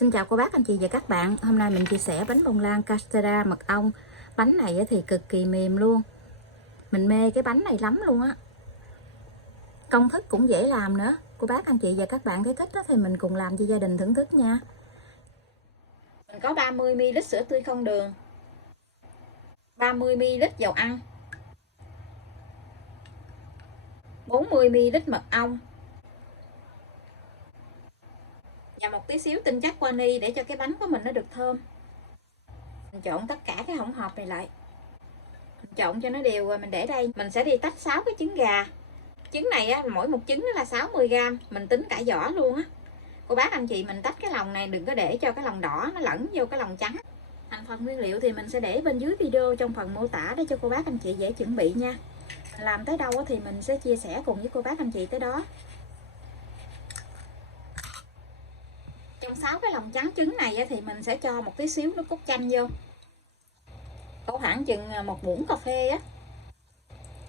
Xin chào cô bác, anh chị và các bạn. Hôm nay mình chia sẻ bánh bông lan castella mật ong. Bánh này thì cực kỳ mềm luôn. Mình mê cái bánh này lắm luôn á. Công thức cũng dễ làm nữa. Cô bác, anh chị và các bạn thấy thích thì mình cùng làm cho gia đình thưởng thức nha. Mình có 30ml sữa tươi không đường, 30ml dầu ăn, 40ml mật ong và một tí xíu tinh chất vani để cho cái bánh của mình nó được thơm. Mình trộn tất cả cái hỗn hợp này lại, mình trộn cho nó đều rồi mình để đây. Mình sẽ đi tách 6 cái trứng gà. Trứng này á, mỗi một trứng là 60g, mình tính cả vỏ luôn á. Cô bác anh chị mình tách cái lòng này, đừng có để cho cái lòng đỏ nó lẫn vô cái lòng trắng. Thành phần nguyên liệu thì mình sẽ để bên dưới video trong phần mô tả để cho cô bác anh chị dễ chuẩn bị nha. Mình làm tới đâu thì mình sẽ chia sẻ cùng với cô bác anh chị tới đó. Trong 6 cái lòng trắng trứng này thì mình sẽ cho một tí xíu nước cốt chanh vô, có khoảng chừng 1 muỗng cà phê á.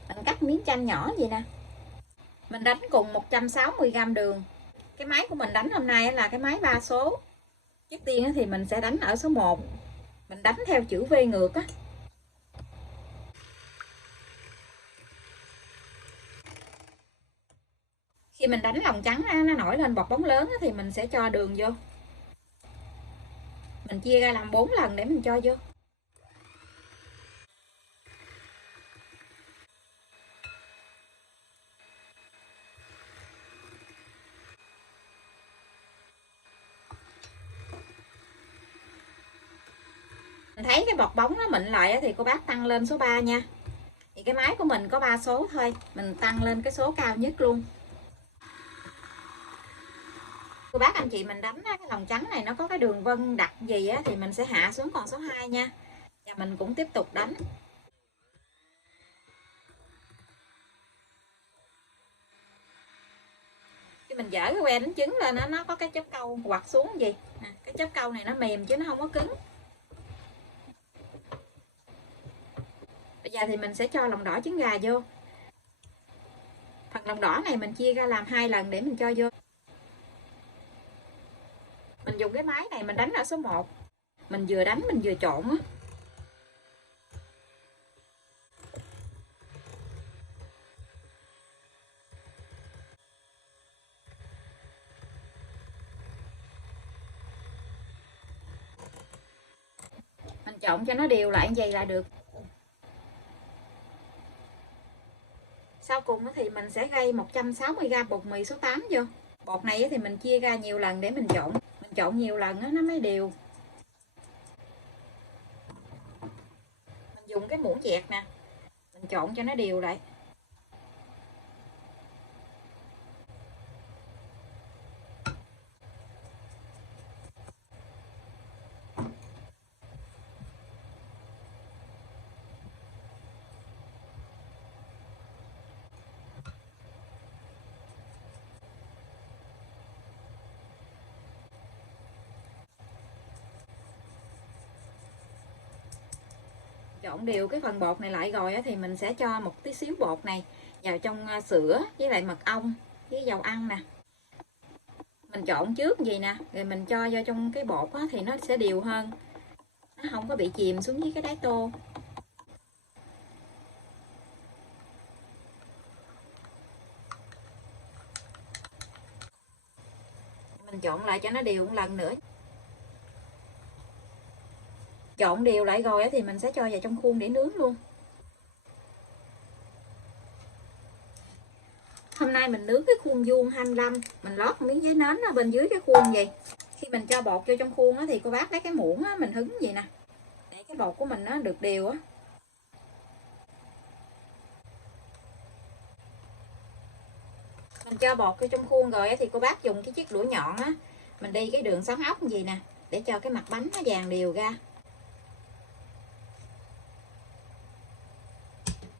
Mình cắt miếng chanh nhỏ vậy nè. Mình đánh cùng 160g đường. Cái máy của mình đánh hôm nay là cái máy 3 số. Trước tiên thì mình sẽ đánh ở số 1. Mình đánh theo chữ V ngược á. Khi mình đánh lòng trắng nó nổi lên bọt bóng lớn thì mình sẽ cho đường vô. Mình chia ra làm 4 lần để mình cho vô. Mình thấy cái bọt bóng nó mịn lại thì cô bác tăng lên số 3 nha. Thì cái máy của mình có 3 số thôi, mình tăng lên cái số cao nhất luôn. Cô bác anh chị mình đánh cái lòng trắng này nó có cái đường vân đặc gì á, thì mình sẽ hạ xuống còn số 2 nha. Và mình cũng tiếp tục đánh. Khi mình dở cái que đánh trứng lên nó có cái chớp câu quặt xuống gì nè, cái chớp câu này nó mềm chứ nó không có cứng. Bây giờ thì mình sẽ cho lòng đỏ trứng gà vô. Phần lòng đỏ này mình chia ra làm 2 lần để mình cho vô. Mình dùng cái máy này mình đánh ở số 1. Mình vừa đánh mình vừa trộn á. Mình trộn cho nó đều lại như vậy là được. Sau cùng thì mình sẽ gây 160g bột mì số 8 vô. Bột này thì mình chia ra nhiều lần để mình trộn. Mình trộn nhiều lần nó mới đều. Mình dùng cái muỗng dẹt nè, mình trộn cho nó đều lại. Trộn đều cái phần bột này lại rồi thì mình sẽ cho một tí xíu bột này vào trong sữa với lại mật ong với dầu ăn nè. Mình trộn trước gì nè, rồi mình cho vô trong cái bột thì nó sẽ đều hơn, nó không có bị chìm xuống dưới cái đáy tô. Mình trộn lại cho nó đều một lần nữa. Trộn đều lại rồi thì mình sẽ cho vào trong khuôn để nướng luôn. Hôm nay mình nướng cái khuôn vuông 25, mình lót miếng giấy nến ở bên dưới cái khuôn vậy. Khi mình cho bột vô trong khuôn thì cô bác lấy cái muỗng mình hứng vậy nè, để cái bột của mình nó được đều á. Mình cho bột vô trong khuôn rồi thì cô bác dùng cái chiếc đũa nhọn á, mình đi cái đường xoắn ốc gì nè, để cho cái mặt bánh nó vàng đều ra.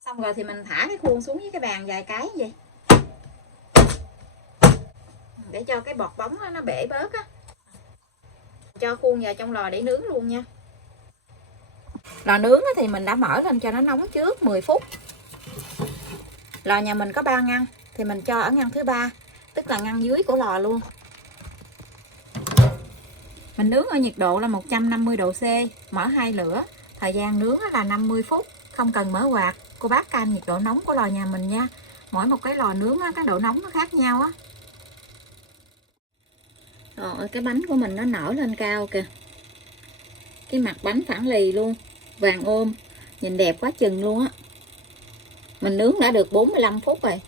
Xong rồi thì mình thả cái khuôn xuống với cái bàn vài cái vậy, để cho cái bọt bóng nó bể bớt á. Cho khuôn vào trong lò để nướng luôn nha. Lò nướng thì mình đã mở lên cho nó nóng trước 10 phút. Lò nhà mình có 3 ngăn thì mình cho ở ngăn thứ 3, tức là ngăn dưới của lò luôn. Mình nướng ở nhiệt độ là 150 độ C, mở 2 lửa. Thời gian nướng là 50 phút, không cần mở quạt. Cô bác canh nhiệt độ nóng của lò nhà mình nha. Mỗi một cái lò nướng cái độ nóng nó khác nhau á. Rồi cái bánh của mình nó nở lên cao kìa. Cái mặt bánh phẳng lì luôn, vàng ôm, nhìn đẹp quá chừng luôn á. Mình nướng đã được 45 phút rồi.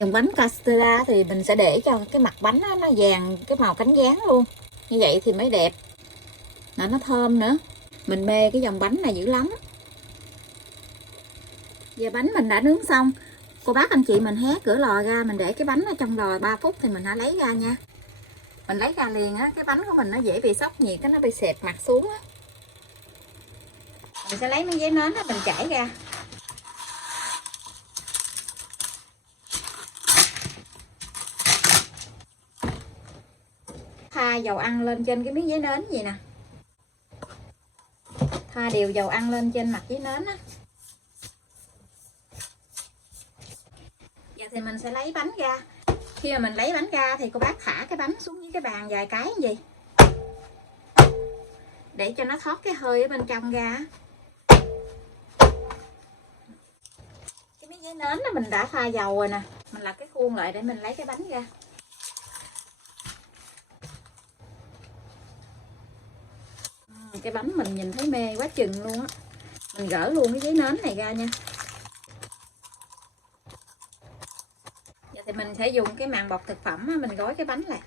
Dòng bánh Castella thì mình sẽ để cho cái mặt bánh đó, nó vàng cái màu cánh gián luôn. Như vậy thì mới đẹp. Nó thơm nữa. Mình mê cái dòng bánh này dữ lắm. Giờ bánh mình đã nướng xong. Cô bác anh chị mình hé cửa lò ra, mình để cái bánh ở trong lò 3 phút thì mình hãy lấy ra nha. Mình lấy ra liền á, cái bánh của mình nó dễ bị sốc nhiệt, nó bị xẹp mặt xuống á. Mình sẽ lấy miếng giấy nến đó, mình trải ra. Thoa dầu ăn lên trên cái miếng giấy nến gì nè. Thoa đều dầu ăn lên trên mặt giấy nến á. Giờ thì mình sẽ lấy bánh ra. Khi mà mình lấy bánh ra thì cô bác thả cái bánh xuống dưới cái bàn vài cái như vậy, để cho nó thoát cái hơi ở bên trong ra. Cái miếng giấy nến đó mình đã thoa dầu rồi nè. Mình lật cái khuôn lại để mình lấy cái bánh ra. Cái bánh mình nhìn thấy mê quá chừng luôn á. Mình gỡ luôn cái giấy nến này ra nha. Giờ thì mình sẽ dùng cái màng bọc thực phẩm á, mình gói cái bánh lại.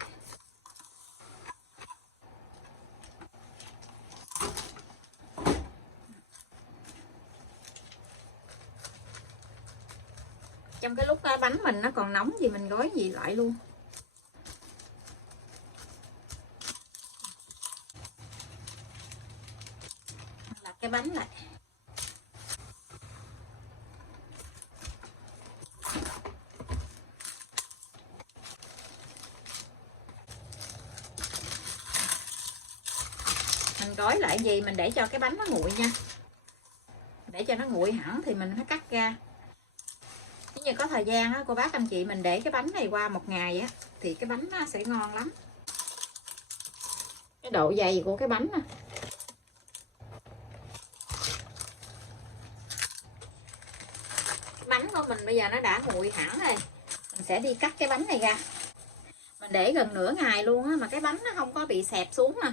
Trong cái lúc bánh mình nó còn nóng gì mình gói gì lại luôn. Lật cái bánh lại. Mình gói lại gì mình để cho cái bánh nó nguội nha. Để cho nó nguội hẳn thì mình phải cắt ra. Nếu như có thời gian á, cô bác anh chị mình để cái bánh này qua 1 ngày á thì cái bánh nó sẽ ngon lắm. Cái độ dày của cái bánh nè. Cái bánh của mình bây giờ nó đã nguội hẳn rồi. Mình sẽ đi cắt cái bánh này ra. Mình để gần nửa ngày luôn á mà cái bánh nó không có bị xẹp xuống nè.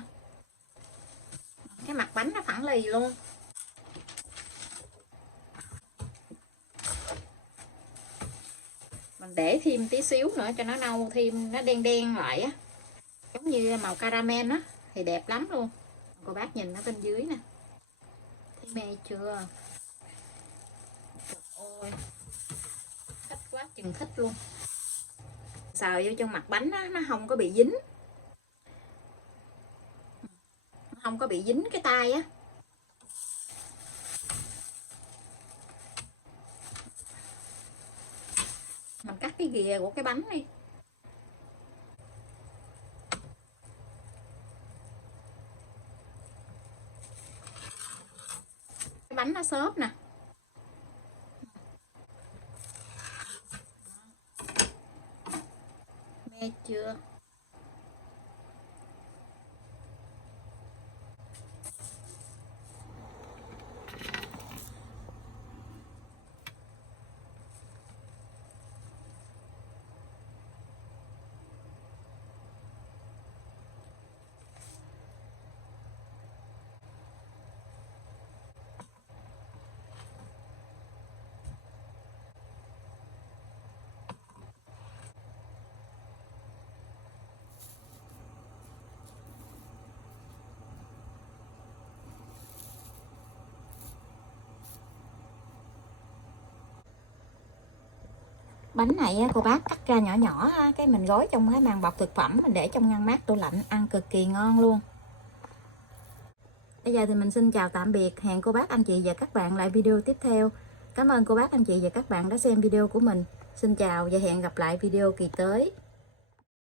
Cái mặt bánh nó phẳng lì luôn. Mình để thêm tí xíu nữa cho nó nâu thêm, nó đen đen lại á, giống như màu caramel á thì đẹp lắm luôn. Cô bác nhìn nó bên dưới nè, thấy mê chưa? Trời ơi, thích quá chừng thích luôn. Sờ vô trong mặt bánh á, nó không có bị dính, nó không có bị dính cái tay á. Mình cắt cái ghìa của cái bánh đi. Cái bánh nó xốp nè. Mê chưa? Bánh này cô bác cắt ra nhỏ nhỏ, cái mình gói trong cái màng bọc thực phẩm, mình để trong ngăn mát tủ lạnh, ăn cực kỳ ngon luôn. Bây giờ thì mình xin chào tạm biệt, hẹn cô bác anh chị và các bạn lại video tiếp theo. Cảm ơn cô bác anh chị và các bạn đã xem video của mình. Xin chào và hẹn gặp lại video kỳ tới.